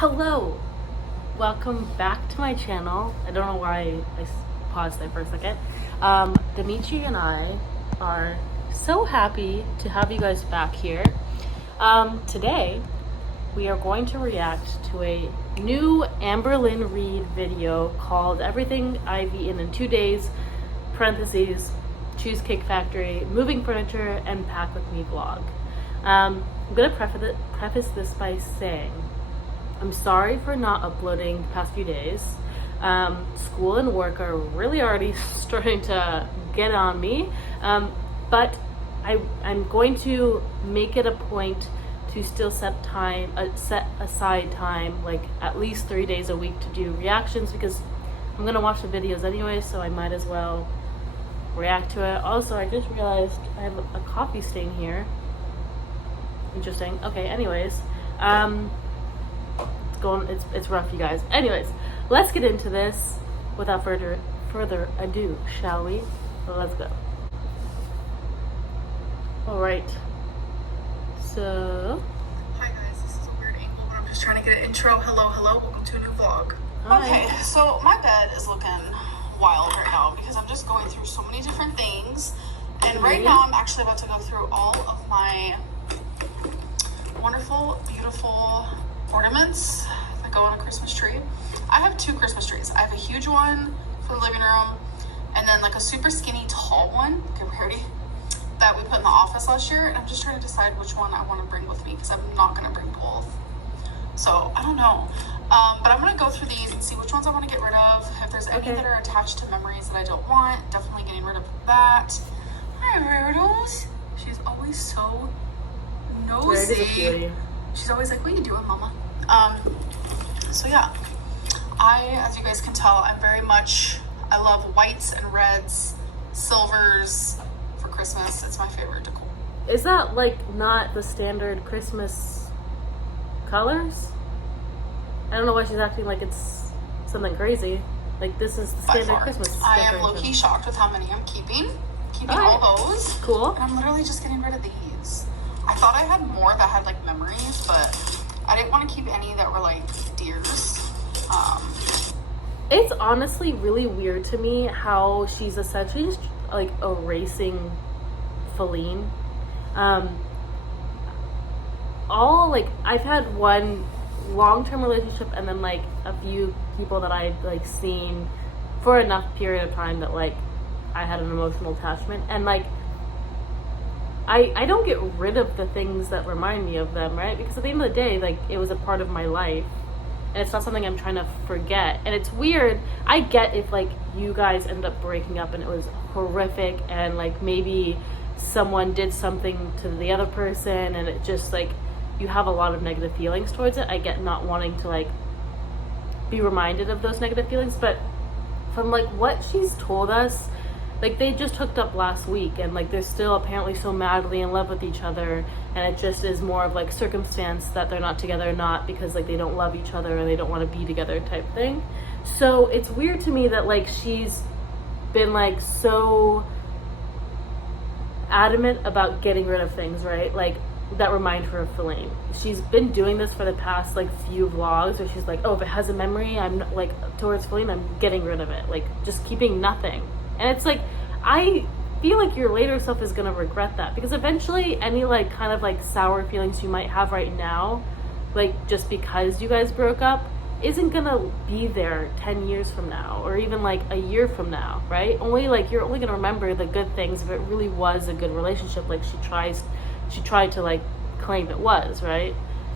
Hello, welcome back to my channel. I don't know why I paused there for a second. Dimitri and I are so happy to have you guys back here. Today we are going to react to a new Amberlynnreid video called Everything I've Eaten in 2 Days, parentheses, Cheesecake Factory, Moving Furniture, and Pack With Me vlog. I'm gonna preface this by saying I'm sorry for not uploading the past few days. School and work are really already starting to get on me, but I'm going to make it a point to still set aside time, like at least 3 days a week, to do reactions, because I'm gonna watch the videos anyway, so I might as well react to it. Also, I just realized I have a coffee stain here. Interesting. Okay, anyways, it's rough, you guys. Anyways, let's get into this without further ado, shall we? Let's go. All right, so hi guys, this is a weird angle, but I'm just trying to get an intro. Hello, welcome to a new vlog. Hi. Okay, so my bed is looking wild right now because I'm just going through so many different things, and right now I'm actually about to go through all of my wonderful, beautiful ornaments that go on a Christmas tree. I have 2 Christmas trees. I have a huge one for the living room, and then like a super skinny tall one, pretty, that we put in the office last year. And I'm just trying to decide which one I want to bring with me because I'm not going to bring both. So I don't know, but I'm going to go through these and see which ones I want to get rid of. If there's any that are attached to memories that I don't want, definitely getting rid of that. Hi, Myrtles. She's always so nosy. She's always like, what are you doing, mama? So yeah, as you guys can tell, I love whites and reds, silvers for Christmas. It's my favorite decor. Is that like not the standard Christmas colors? I don't know why she's acting like it's something crazy. Like, this is the standard Christmas decoration. I am low-key shocked with how many I'm keeping all those. Cool. And I'm literally just getting rid of these. I thought I had more that had like memories, but I didn't want to keep any that were like deers. It's honestly really weird to me how she's essentially just like erasing Feline. I've had one long-term relationship and then like a few people that I've like seen for enough period of time that like I had an emotional attachment, and like I don't get rid of the things that remind me of them, right? Because at the end of the day, like, it was a part of my life, and it's not something I'm trying to forget. And it's weird. I get if like you guys end up breaking up and it was horrific, and like maybe someone did something to the other person and it just like you have a lot of negative feelings towards it. I get not wanting to like be reminded of those negative feelings, but from like what she's told us, like, they just hooked up last week and like they're still apparently so madly in love with each other, and it just is more of like circumstance that they're not together, not because like they don't love each other or they don't want to be together type thing. So it's weird to me that like she's been like so adamant about getting rid of things, right? Like, that remind her of Feline. She's been doing this for the past like few vlogs where she's like, oh, if it has a memory, I'm like towards Feline, I'm getting rid of it, like just keeping nothing. And it's like, I feel like your later self is gonna regret that, because eventually any like kind of like sour feelings you might have right now, like just because you guys broke up, isn't gonna be there 10 years from now or even like a year from now, right? You're only gonna remember the good things if it really was a good relationship, like she tried to like claim it was, right?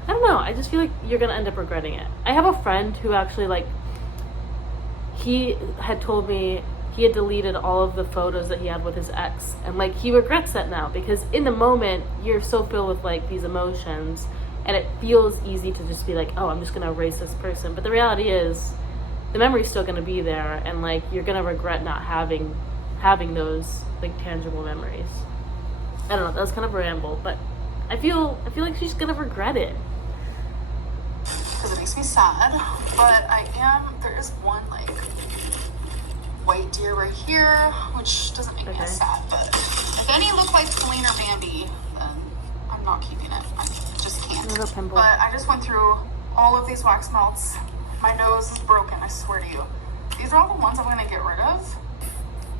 I don't know, I just feel like you're gonna end up regretting it. I have a friend who actually like, he had told me he had deleted all of the photos that he had with his ex, and like he regrets that now, because in the moment you're so filled with like these emotions and it feels easy to just be like, oh, I'm just gonna erase this person. But the reality is the memory's still gonna be there, and like you're gonna regret not having those like tangible memories. I don't know, that was kind of a ramble, but I feel like she's gonna regret it. Because it makes me sad, but there is one like white deer right here, which doesn't make me as sad, but if any look like Feline or Bambi, then I'm not keeping it. I just can't. But I just went through all of these wax melts. My nose is broken, I swear to you. These are all the ones I'm gonna get rid of.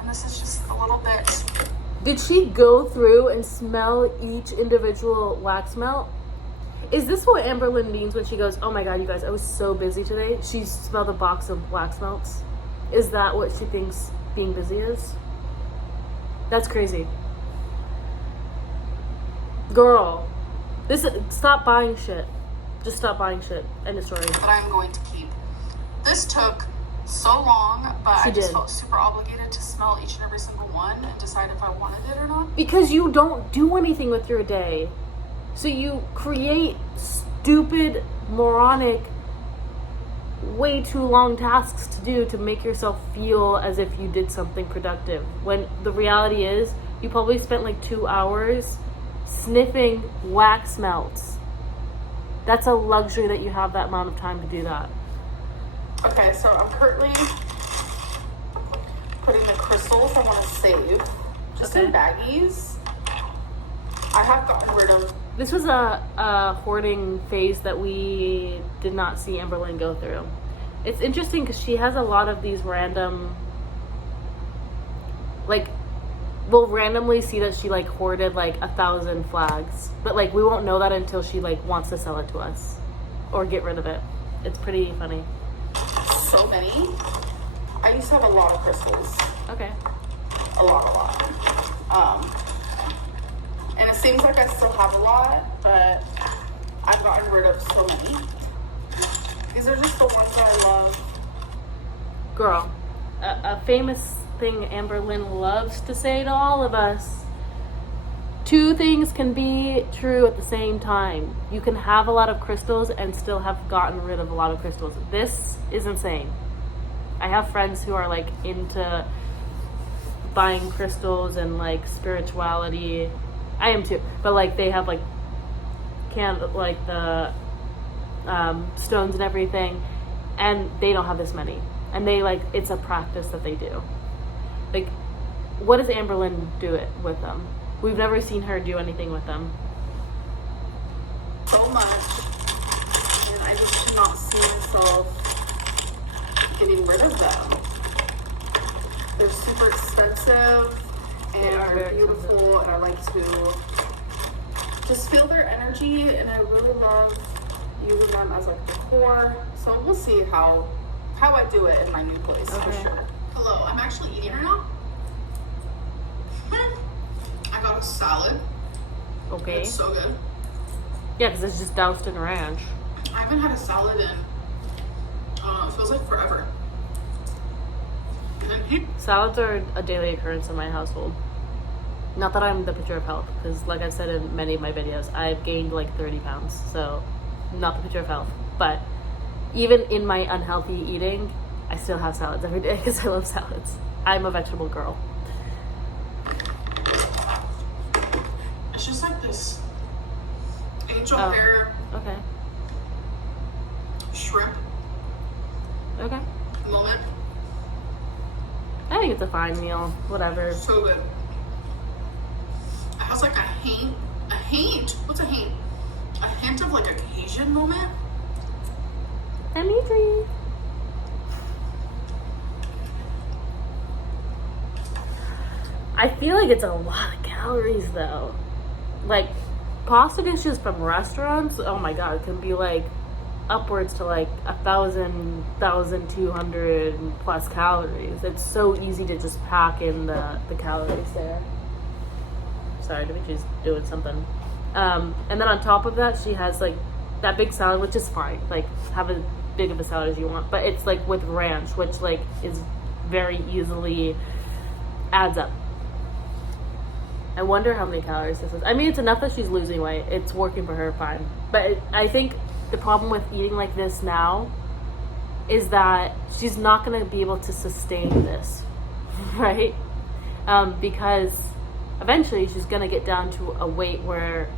And this is just a little bit. Did she go through and smell each individual wax melt? Is this what Amberlynn means when she goes, oh my god, you guys, I was so busy today? She smelled a box of wax melts. Is that what she thinks being busy is? That's crazy. Girl, stop buying shit. Just stop buying shit. End of story. That I'm going to keep. This took so long, but I just felt super obligated to smell each and every single one and decide if I wanted it or not. Because you don't do anything with your day. So you create stupid, moronic, way too long tasks to do to make yourself feel as if you did something productive. When the reality is, you probably spent like 2 hours sniffing wax melts. That's a luxury that you have that amount of time to do that. Okay, so I'm currently putting the crystals I want to save just in baggies. I have gotten rid of. This was a hoarding phase that we did not see Amberlynn go through. It's interesting because she has a lot of these random, like, we'll randomly see that she like hoarded like 1,000 flags, but like we won't know that until she like wants to sell it to us or get rid of it. It's pretty funny. So many. I used to have a lot of crystals. Okay. A lot. And it seems like I still have a lot, but I've gotten rid of so many. These are just the ones that I love. Girl, a famous thing Amberlynn loves to say to all of us: two things can be true at the same time. You can have a lot of crystals and still have gotten rid of a lot of crystals. This is insane. I have friends who are like into buying crystals and like spirituality. I am too, but like they have like the stones and everything, and they don't have this many, and they like, it's a practice that they do. Like, what does Amberlynn do it with them? We've never seen her do anything with them. So much, and I just cannot see myself getting rid of them. They're super expensive and they're beautiful, and I like to just feel their energy, and I really love using them as like decor. So we'll see how I do it in my new place for sure. Hello, I'm actually eating right now. I got a salad. Okay. It's so good. Yeah, because it's just doused in ranch. I haven't had a salad in, it feels like forever. Salads are a daily occurrence in my household. Not that I'm the picture of health, because like I've said in many of my videos, I've gained like 30 pounds, so not the picture of health. But even in my unhealthy eating, I still have salads every day because I love salads. I'm a vegetable girl. It's just like this angel hair. Okay. Shrimp. Okay. Moment. I think it's a fine meal. Whatever. So good. It has like a hint. What's a hint? A hint of like a Cajun moment. Dimitri. I feel like it's a lot of calories though. Like pasta dishes from restaurants, oh my god, can be like upwards to like 1,200 plus calories. It's so easy to just pack in the calories there. Sorry, Dimitri's doing something. And then on top of that, she has like that big salad, which is fine. Like have as big of a salad as you want, but it's like with ranch, which like is very easily adds up. I wonder how many calories this is. I mean, it's enough that she's losing weight. It's working for her fine. But I think the problem with eating like this now is that she's not going to be able to sustain this, right? Because eventually she's going to get down to a weight where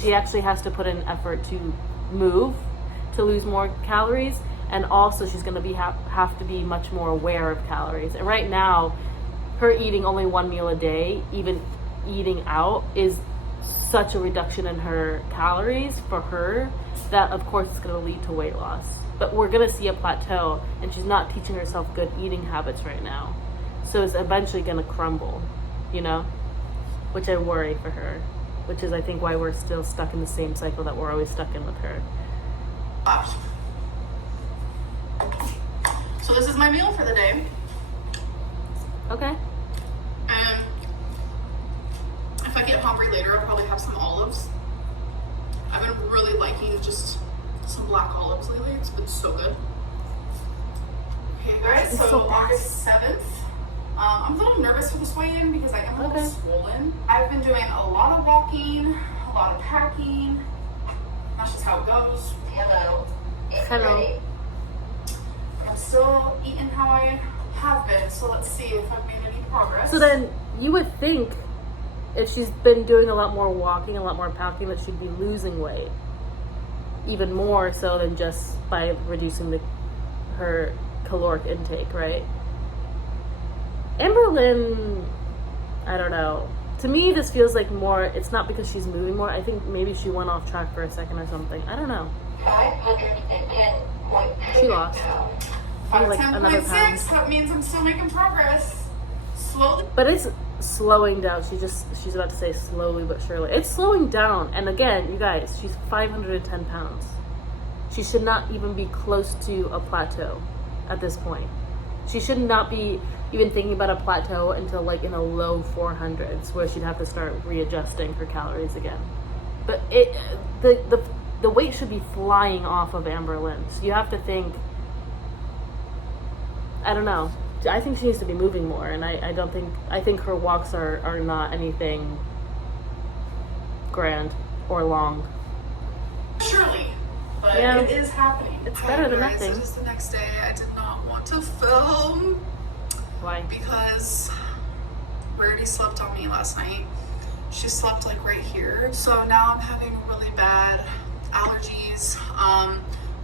she actually has to put in effort to move, to lose more calories, and also she's going to have to be much more aware of calories. And right now, her eating only one meal a day, even eating out, is such a reduction in her calories for her that of course it's going to lead to weight loss. But we're going to see a plateau, and she's not teaching herself good eating habits right now. So it's eventually going to crumble, you know, which I worry for her, which is I think why we're still stuck in the same cycle that we're always stuck in with her. So this is my meal for the day. Okay. And if I get hungry later, I'll probably have some olives. I've been really liking just some black olives lately. It's been so good. Okay, guys, It's so so August 7th. I'm a little nervous for this weigh-in because I am a little swollen. I've been doing a lot of walking, a lot of packing. That's just how it goes. Hello. Hello. I'm still eating how I have been, so let's see if I've made any progress. So then you would think if she's been doing a lot more walking, a lot more packing, that she'd be losing weight. Even more so than just by reducing her caloric intake, right? Amberlynn, I don't know. To me, this feels like more, it's not because she's moving more. I think maybe she went off track for a second or something. I don't know. 510.2 She lost. Maybe like another pound. 10.6, that means I'm still making progress. Slowly. But it's slowing down. She's about to say slowly but surely. It's slowing down. And again, you guys, she's 510 pounds. She should not even be close to a plateau at this point. She should not be even thinking about a plateau until like in a low 400s, where she'd have to start readjusting her calories again. But the weight should be flying off of Amberlynn. So you have to think, I don't know. I think she needs to be moving more, and I think her walks are not anything grand or long. Surely. But Yeah. it is happening. It's better than nothing. It is the next day. I did not want to film Why? because Rarity slept on me last night. She slept like right here. So now I'm having really bad allergies.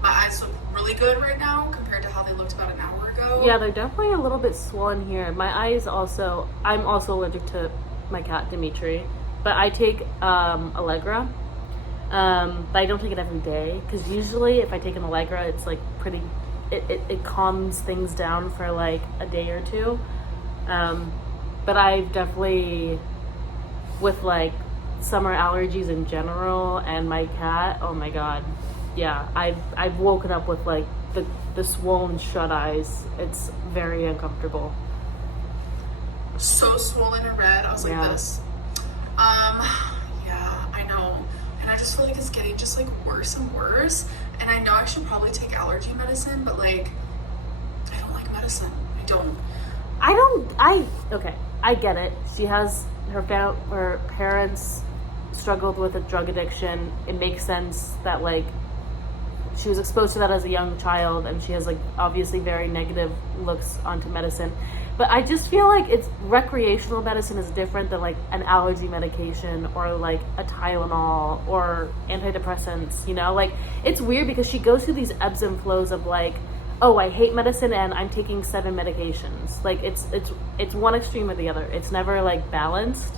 My eyes look really good right now compared to how they looked about an hour ago. Yeah, they're definitely a little bit swollen here. My eyes also, I'm also allergic to my cat, Dimitri. But I take Allegra. But I don't take it every day. Because usually if I take an Allegra, it's like pretty, it calms things down for like a day or two. But I've definitely, with like summer allergies in general and my cat, oh my god. Yeah, I've woken up with like the swollen shut eyes. It's very uncomfortable. So swollen and red. I was like Yeah. this. Yeah, I know. And I just feel like it's getting just like worse and worse. And I know I should probably take allergy medicine, but like, I don't like medicine. I don't. Okay, I get it. She has her parents struggled with a drug addiction. It makes sense that like she was exposed to that as a young child, and she has like obviously very negative looks onto medicine. But I just feel like it's recreational medicine is different than like an allergy medication or like a Tylenol or antidepressants, you know? Like it's weird because she goes through these ebbs and flows of like, oh, I hate medicine and I'm taking 7 medications. Like it's one extreme or the other. It's never like balanced,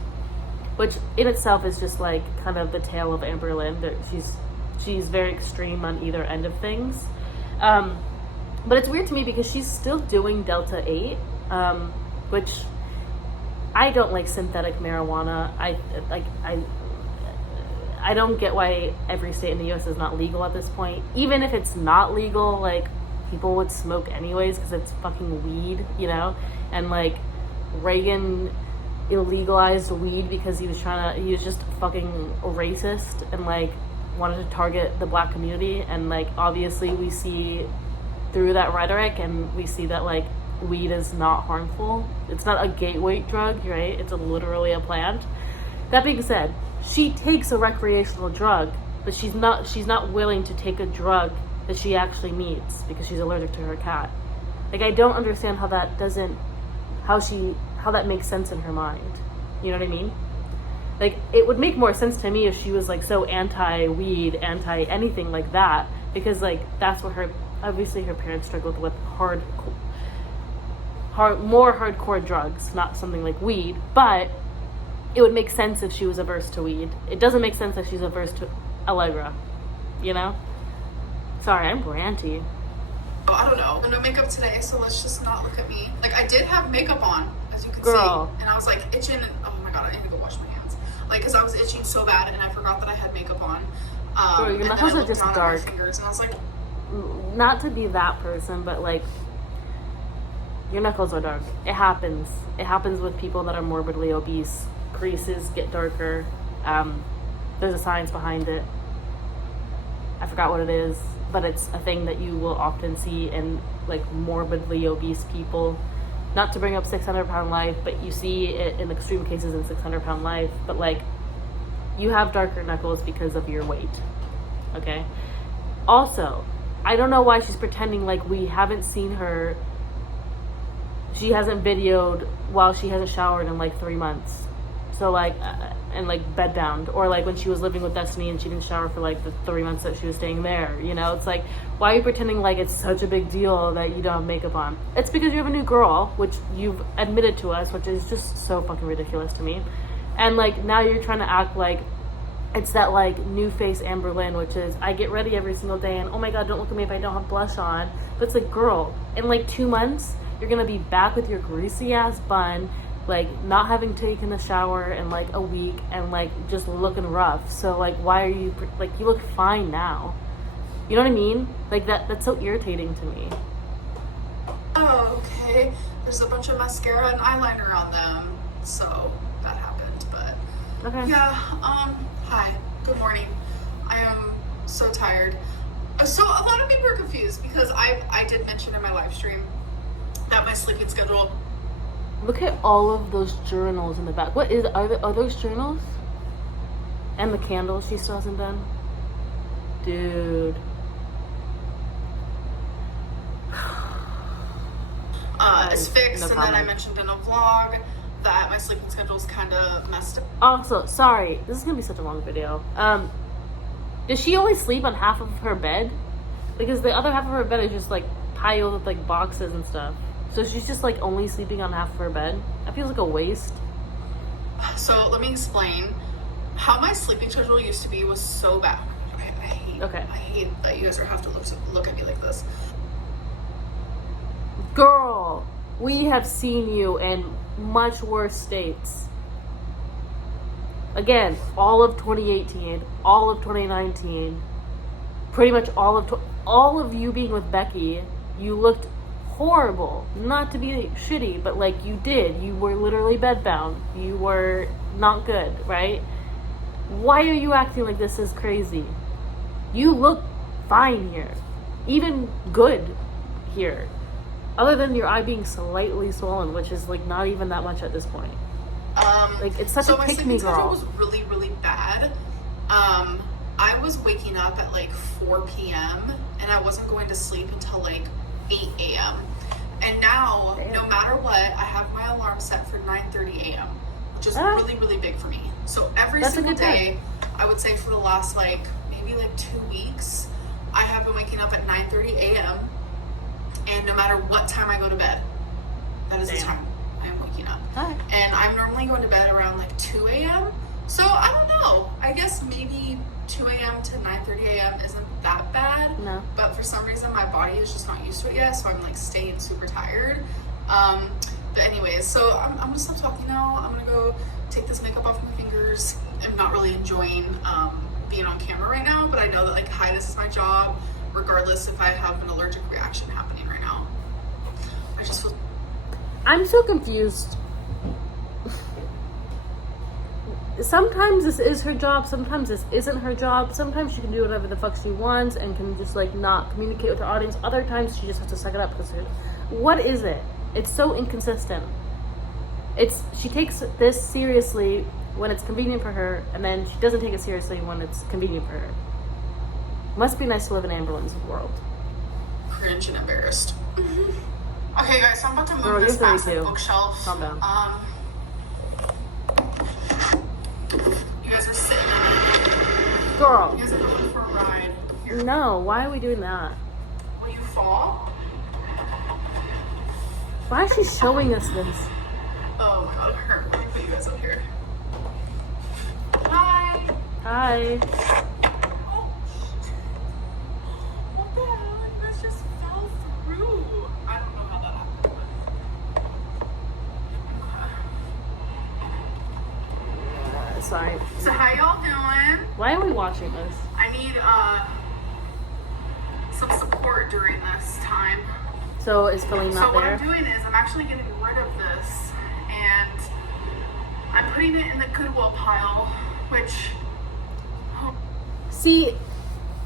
which in itself is just like kind of the tale of Amberlynn. That she's very extreme on either end of things. But it's weird to me because she's still doing Delta 8, which I don't like synthetic marijuana. I don't get why every state in the U.S. is not legal at this point. Even if it's not legal, like people would smoke anyways because it's fucking weed, you know? And like Reagan illegalized weed because he was just fucking racist and like wanted to target the black community. And like obviously we see through that rhetoric and we see that like weed is not harmful. It's not a gateway drug, right? It's literally a plant. That being said, she takes a recreational drug, but she's not willing to take a drug that she actually needs because she's allergic to her cat. Like I don't understand how that makes sense in her mind. You know what I mean? Like it would make more sense to me if she was like so anti-weed, anti-anything like that, because like that's what her parents struggled with more hardcore drugs, not something like weed. But it would make sense if she was averse to weed. It doesn't make sense that she's averse to Allegra, you know? Sorry, I'm ranty. I don't know. No makeup today, so let's just not look at me. Like, I did have makeup on, as you can Girl. see, and I was like itching. Oh my god, I need to go wash my hands. Like, because I was itching so bad, and I forgot that I had makeup on. Girl, your knuckles are just dark. My fingers, and I was like, not to be that person, but like, your knuckles are dark. It happens. It happens with people that are morbidly obese. Creases get darker. There's a science behind it. I forgot what it is, but it's a thing that you will often see in like morbidly obese people. Not to bring up 600-pound life, but you see it in extreme cases in 600-pound life. But like, you have darker knuckles because of your weight. Okay? Also, I don't know why she's pretending like we haven't seen her. She hasn't videoed while she hasn't showered in like 3 months. So like, and like bedbound, or like when she was living with Destiny and she didn't shower for like the 3 months that she was staying there. You know, it's like, why are you pretending like it's such a big deal that you don't have makeup on? It's because you have a new girl, which you've admitted to us, which is just so fucking ridiculous to me. And like, now you're trying to act like it's that like new face Amberlynn, which is I get ready every single day and oh my god, don't look at me if I don't have blush on. But it's like, girl, in like 2 months you're gonna be back with your greasy ass bun, like not having taken a shower in like a week and like just looking rough. So like, why are you like, you look fine now, you know what I mean? Like that's so irritating to me. oh, okay, there's a bunch of mascara and eyeliner on them, so that happened. But Okay. yeah, hi, good morning. I am so tired. So a lot of people are confused because I did mention in my live stream that my sleeping schedule. Look at all of those journals in the back. What is, are those journals? And the candles she still hasn't done? Dude. Is fixed, No and then I comment. mentioned in a vlog that my sleeping schedule is kind of messed up. Also, sorry, this is gonna be such a long video. Does she only sleep on half of her bed? Because the other half of her bed is just like piled with like boxes and stuff. So she's just like only sleeping on half of her bed. That feels like a waste. So let me explain how my sleeping schedule used to be. Was so bad. Okay, I hate that you guys have to look at me like this. Girl, we have seen you in much worse states. Again, all of 2018, all of 2019, pretty much all of you being with Becky, you looked horrible. Not to be shitty, but like you did. You were literally bedbound. You were not good, right? Why are you acting like this is crazy? You look fine here. Even good here. Other than your eye being slightly swollen, which is like not even that much at this point. Like, it's such so a my pick sleeping me schedule girl. was really, really bad. I was waking up at like 4 p.m. and I wasn't going to sleep until like 8 a.m. And now, Damn. no matter what, I have my alarm set for 9:30 a.m., which is really, really big for me. So every That's a single good time. day, I would say for the last like maybe like 2 weeks, I have been waking up at 9:30 a.m. And no matter what time I go to bed, that is the Damn. time I am waking up. Hi. And I'm normally going to bed around like 2 a.m. So I don't know. I guess maybe 2 a.m. to 9:30 a.m. isn't that bad. No. But for some reason, my body is just not used to it yet. So I'm like staying super tired. But anyways, so I'm gonna stop talking now. I'm gonna go take this makeup off my fingers. I'm not really enjoying being on camera right now, but I know that like, hi, this is my job, regardless if I have an allergic reaction happening right now. I just feel. I'm so confused. Sometimes this is her job, sometimes this isn't her job. Sometimes she can do whatever the fuck she wants and can just like not communicate with her audience. Other times she just has to suck it up because what is it? It's so inconsistent. She takes this seriously when it's convenient for her, and then she doesn't take it seriously when it's convenient for her. Must be nice to live in Amberlynn's world. Cringe and embarrassed. Okay, guys, so I'm about to move Girl, this you're massive 32. bookshelf. Calm down. You guys are sitting in it. Girl, You guys are going for a ride. Here. no, why are we doing that? Will you fall? Why is she showing us this? Oh my god, it hurt. Let me put you guys up here. Hi. What the hell? You guys just fell through. I don't know how that happened. Sorry. So how y'all doing? Why are we watching this? I need some support during this time. So is Feline So not what there? I'm doing is I'm actually getting rid of this and I'm putting it in the Goodwill pile, which See,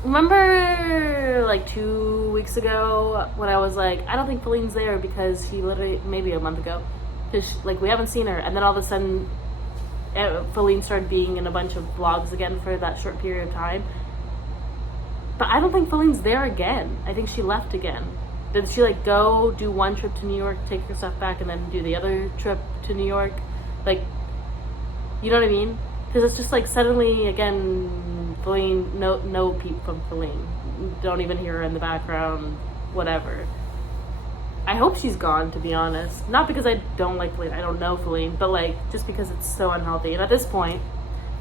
remember like 2 weeks ago when I was like, I don't think Feline's there because she literally, maybe a month ago, because like we haven't seen her, and then all of a sudden Feline started being in a bunch of vlogs again for that short period of time. But I don't think Feline's there again. I think she left again. Did she like go do one trip to New York, take her stuff back, and then do the other trip to New York? Like, you know what I mean? Because it's just like suddenly again, Feline, no peep from Feline. Don't even hear her in the background, whatever. I hope she's gone, to be honest. Not because I don't like Feline, I don't know Feline, but like just because it's so unhealthy. And at this point,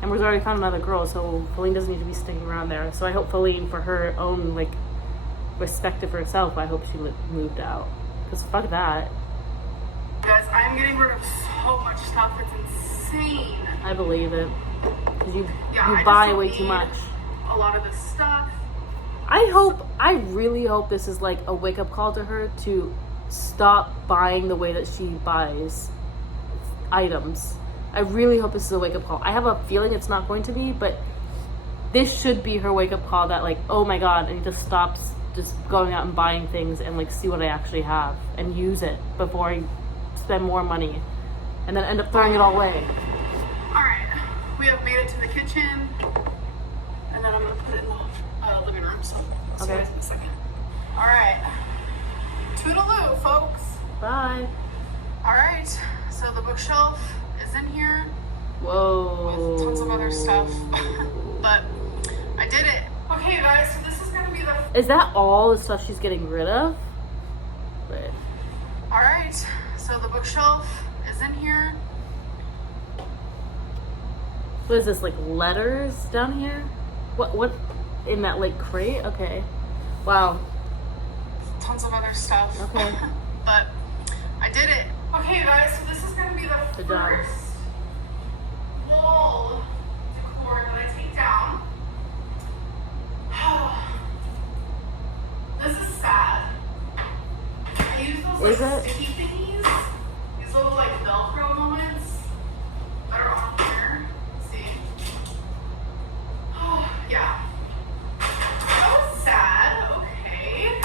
Amber's already found another girl, so Feline doesn't need to be sticking around there. So I hope Feline, for her own like respect of herself, I hope she moved out. Because fuck that. guys, I'm getting rid of so much stuff. It's insane. I believe it. Because you I buy just way don't too need much. A lot of this stuff. I really hope this is like a wake-up call to her to stop buying the way that she buys items. I really hope this is a wake-up call. I have a feeling it's not going to be, but this should be her wake-up call that like, oh my god, I need to stop just going out and buying things and like see what I actually have and use it before I spend more money and then end up throwing it all away. Alright, we have made it to the kitchen, and then I'm gonna put it in the living room, so I'll see you guys in a second. Alright, toodaloo, folks. Bye. Alright, so the bookshelf is in here Whoa. with tons of other stuff, but I did it. Okay, guys, so this is gonna be the... Is that all the stuff she's getting rid of? Wait. Alright, so the bookshelf is in here. What is this, like letters down here? What in that like crate? Okay. Wow. Tons of other stuff. Okay. But I did it. Okay, guys, so this is gonna be the Good job. first wall decor that I take down. This is sad. I use those Is like it? sticky thingies, these little like Velcro moments that are on here. Let's see. Yeah. That was sad. Okay.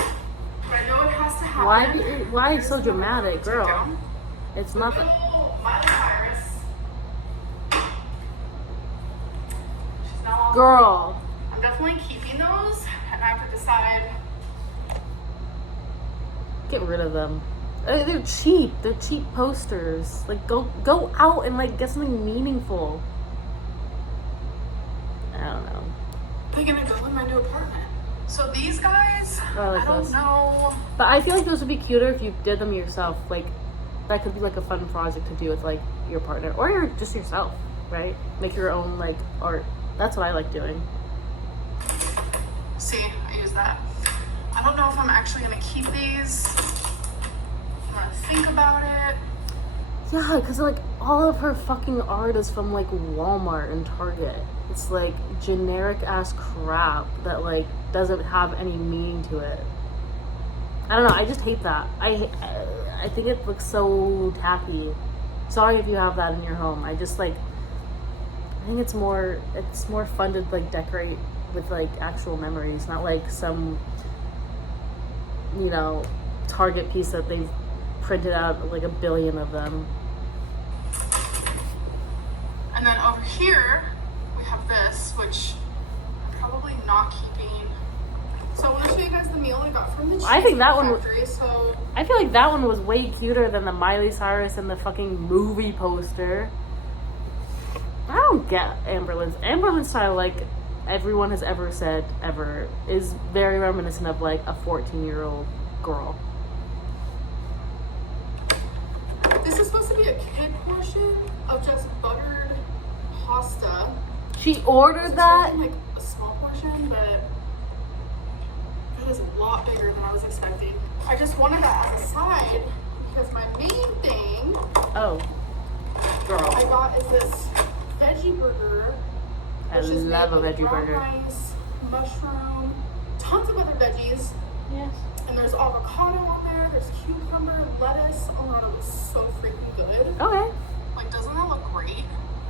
But I know it has to happen. Why so dramatic, Take girl? down. It's not Good that. old Miley Cyrus. She's now all... Girl. I'm definitely keeping those, and I have to decide. Get rid of them. They're cheap. They're cheap posters. Like go out and like get something meaningful. I don't know. They're gonna go in my new apartment. So these guys, I like I don't those. know. But I feel like those would be cuter if you did them yourself. Like that could be like a fun project to do with like your partner or just yourself, right? Make your own like art. That's what I like doing. See, I use that. I don't know if I'm actually gonna keep these. I'm gonna think about it. Yeah, because like all of her fucking art is from like Walmart and Target. It's like generic ass crap that like doesn't have any meaning to it. I don't know. I just hate that. I think it looks so tacky. Sorry if you have that in your home. I just like. I think it's more fun to like decorate with like actual memories, not like some, you know, Target piece that they've printed out like a billion of them. And then over here, we have this, which I'm probably not keeping. So I want to show you guys the meal I got from the I think that one factory. So I feel like that one was way cuter than the Miley Cyrus and the fucking movie poster. I don't get Amberlynn's. Amberlynn's style, like everyone has ever said ever, is very reminiscent of like a 14-year-old girl. this is supposed to be a kid portion of just buttered pasta. She ordered that? Like a small portion, but it was a lot bigger than I was expecting. I just wanted that as a side because my main thing Oh, girl. I got is this veggie burger. I love a veggie burger. Rice, mushroom, tons of other veggies. Yes. And there's avocado on there. There's cucumber, lettuce. Oh my god, it was so freaking good. Okay. Like, doesn't that look great?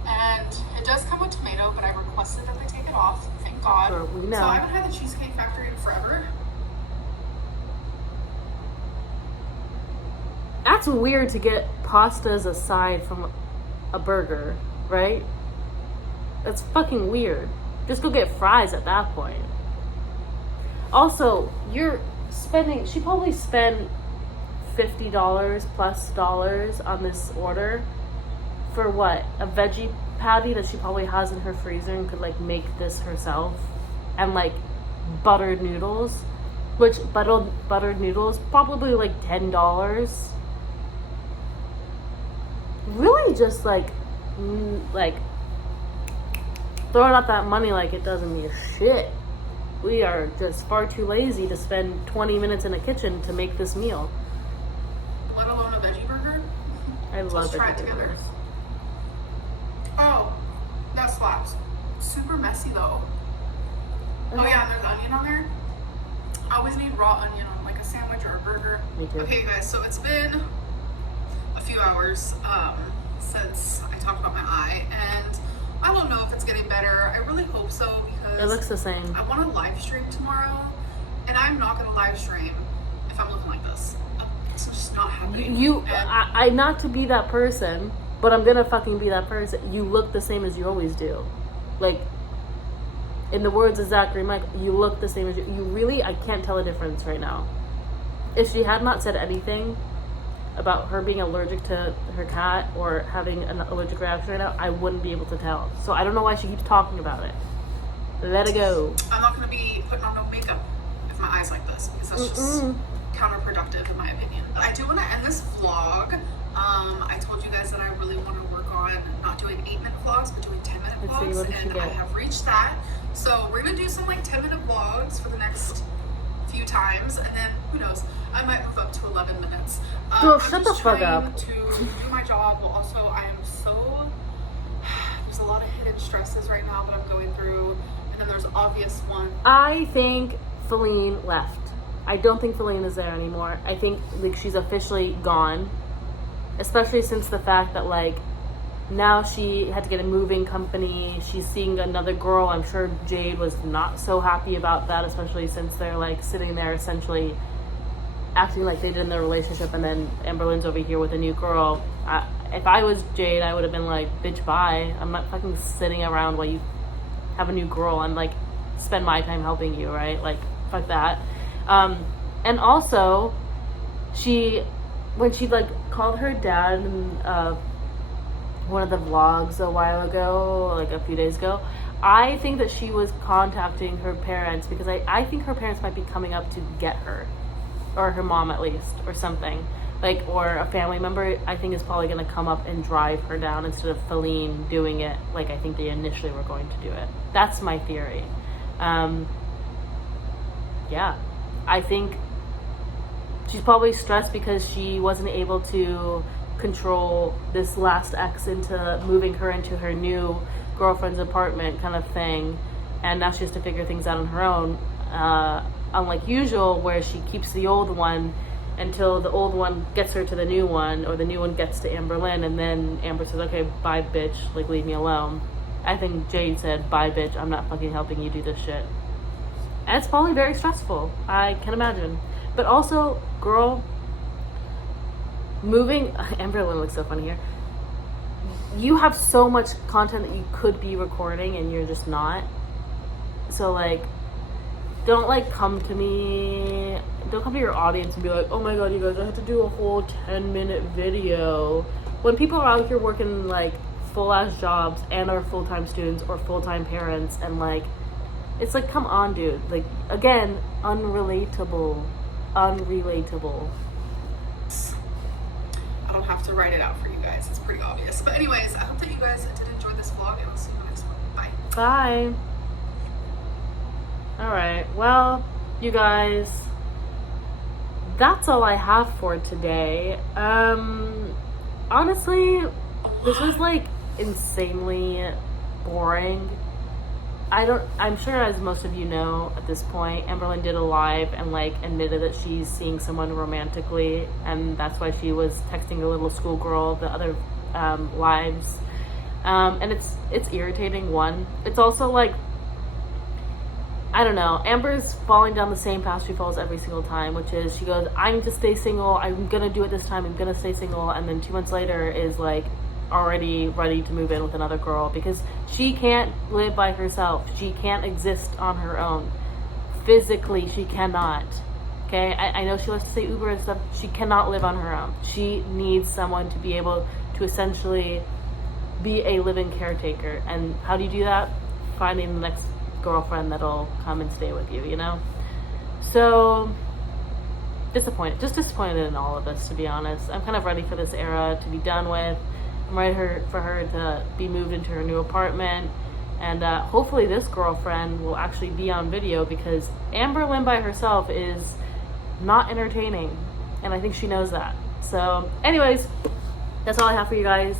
And it does come with tomato, but I requested that they take it off. Thank God. Sure, we know. So I haven't had the Cheesecake Factory in forever. That's weird to get pasta as a side from a burger, right? That's fucking weird. Just go get fries at that point. Also, you're spending, she probably spent $50 plus dollars on this order for what? A veggie patty that she probably has in her freezer and could like make this herself. And like buttered noodles, which buttered noodles probably like $10. Really just like throwing out that money like it doesn't mean shit. We are just far too lazy to spend 20 minutes in a kitchen to make this meal. Let alone a veggie burger. I love Let's try it veggie together. burgers. Oh, that slaps. Super messy though. Oh yeah, and there's onion on there. I always need raw onion on like a sandwich or a burger. Me too. Okay guys, so it's been a few hours since I talked about my eye, and I don't know if it's getting better. I really hope so because It looks the same. I want to live stream tomorrow, and I'm not going to live stream if I'm looking like this. It's just not happening. I not to be that person, but I'm gonna fucking be that person. You look the same as you always do. Like, in the words of Zachary Mike, you look the same as you really, I can't tell a difference right now. If she had not said anything about her being allergic to her cat or having an allergic reaction right now, I wouldn't be able to tell. So I don't know why she keeps talking about it. Let it go. I'm not going to be putting on no makeup if my eye's like this, because that's just counterproductive in my opinion. But I do want to end this vlog. I told you guys that I really want to work on not doing 8-minute vlogs, but doing 10-minute vlogs, and I have reached that. So we're going to do some like 10-minute vlogs for the next few times, and then who knows, I might move up to 11 minutes. Girl, shut the fuck up. To do my job, but also I am so, there's a lot of hidden stresses right now that I'm going through, and then there's obvious one. I think Feline left. I don't think Feline is there anymore. I think like she's officially gone, especially since the fact that like now she had to get a moving company. She's seeing another girl. I'm sure Jade was not so happy about that, especially since they're like sitting there essentially acting like they did in their relationship, and then Amberlynn's over here with a new girl. If I was Jade, I would have been like, bitch, bye. I'm not fucking sitting around while you have a new girl and like spend my time helping you, right? Like, fuck that. And also, when she like called her dad in one of the vlogs a while ago, like a few days ago, I think that she was contacting her parents because I think her parents might be coming up to get her, or her mom at least, or something. Like, or a family member, I think is probably going to come up and drive her down instead of Feline doing it like I think they initially were going to do it. That's my theory. Yeah, I think she's probably stressed because she wasn't able to control this last ex into moving her into her new girlfriend's apartment kind of thing, and now she has to figure things out on her own, unlike usual where she keeps the old one until the old one gets her to the new one, or the new one gets to Amberlynn, and then Amber says, okay, bye bitch, like leave me alone. I think Jade said, bye bitch, I'm not fucking helping you do this shit. And it's probably very stressful, I can imagine. But also, girl, moving, Amberlynn looks so funny here. You have so much content that you could be recording and you're just not. So like, don't like come to me, don't come to your audience and be like, oh my god, you guys, I have to do a whole 10-minute video. When people are out here working like full-ass jobs and are full-time students or full-time parents, and like, it's like, come on, dude. Like, again, unrelatable. I don't have to write it out for you guys. It's pretty obvious. But anyways, I hope that you guys did enjoy this vlog, and I'll see you in the next one. Bye. Bye. Alright, well, you guys, that's all I have for today. Honestly, this was like insanely boring. I'm sure, as most of you know at this point, Amberlynn did a live and like admitted that she's seeing someone romantically, and that's why she was texting a little schoolgirl the other lives. And it's irritating. One, it's also like, I don't know, Amber's falling down the same path she falls every single time, which is she goes, I'm to stay single, I'm gonna do it this time, I'm gonna stay single, and then 2 months later is like already ready to move in with another girl because she can't live by herself. She can't exist on her own. Physically, she cannot. Okay, I know she likes to say Uber and stuff. She cannot live on her own. She needs someone to be able to essentially be a living caretaker. And how do you do that? Finding the next girlfriend that'll come and stay with you, you know? So disappointed in all of this, to be honest. I'm kind of ready for this era to be done with. I'm ready for her to be moved into her new apartment, and hopefully this girlfriend will actually be on video, because Amberlynn by herself is not entertaining, and I think she knows that. So anyways, that's all I have for you guys.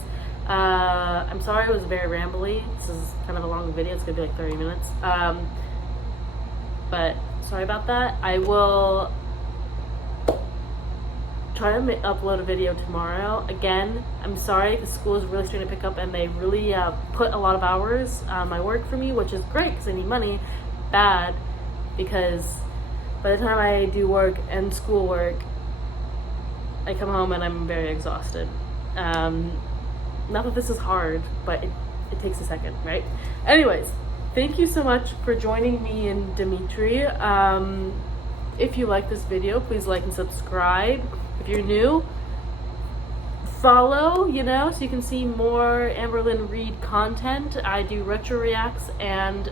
I'm sorry it was very rambly. This is kind of a long video. It's gonna be like 30 minutes. But sorry about that. I will try to upload a video tomorrow. Again, I'm sorry, the school is really starting to pick up, and they really put a lot of hours on my work for me, which is great because I need money. Bad because by the time I do work and school work, I come home and I'm very exhausted. Not that this is hard, but it takes a second, right? Anyways, thank you so much for joining me and Dimitri. If you like this video, please like and subscribe. If you're new, follow, you know, so you can see more Amberlynnreid content. I do retro reacts and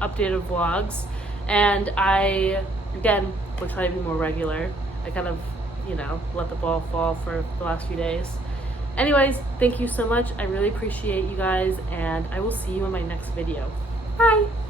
updated vlogs, and I, again, will try to be more regular. I kind of, you know, let the ball fall for the last few days. Anyways, thank you so much. I really appreciate you guys, and I will see you in my next video. Bye!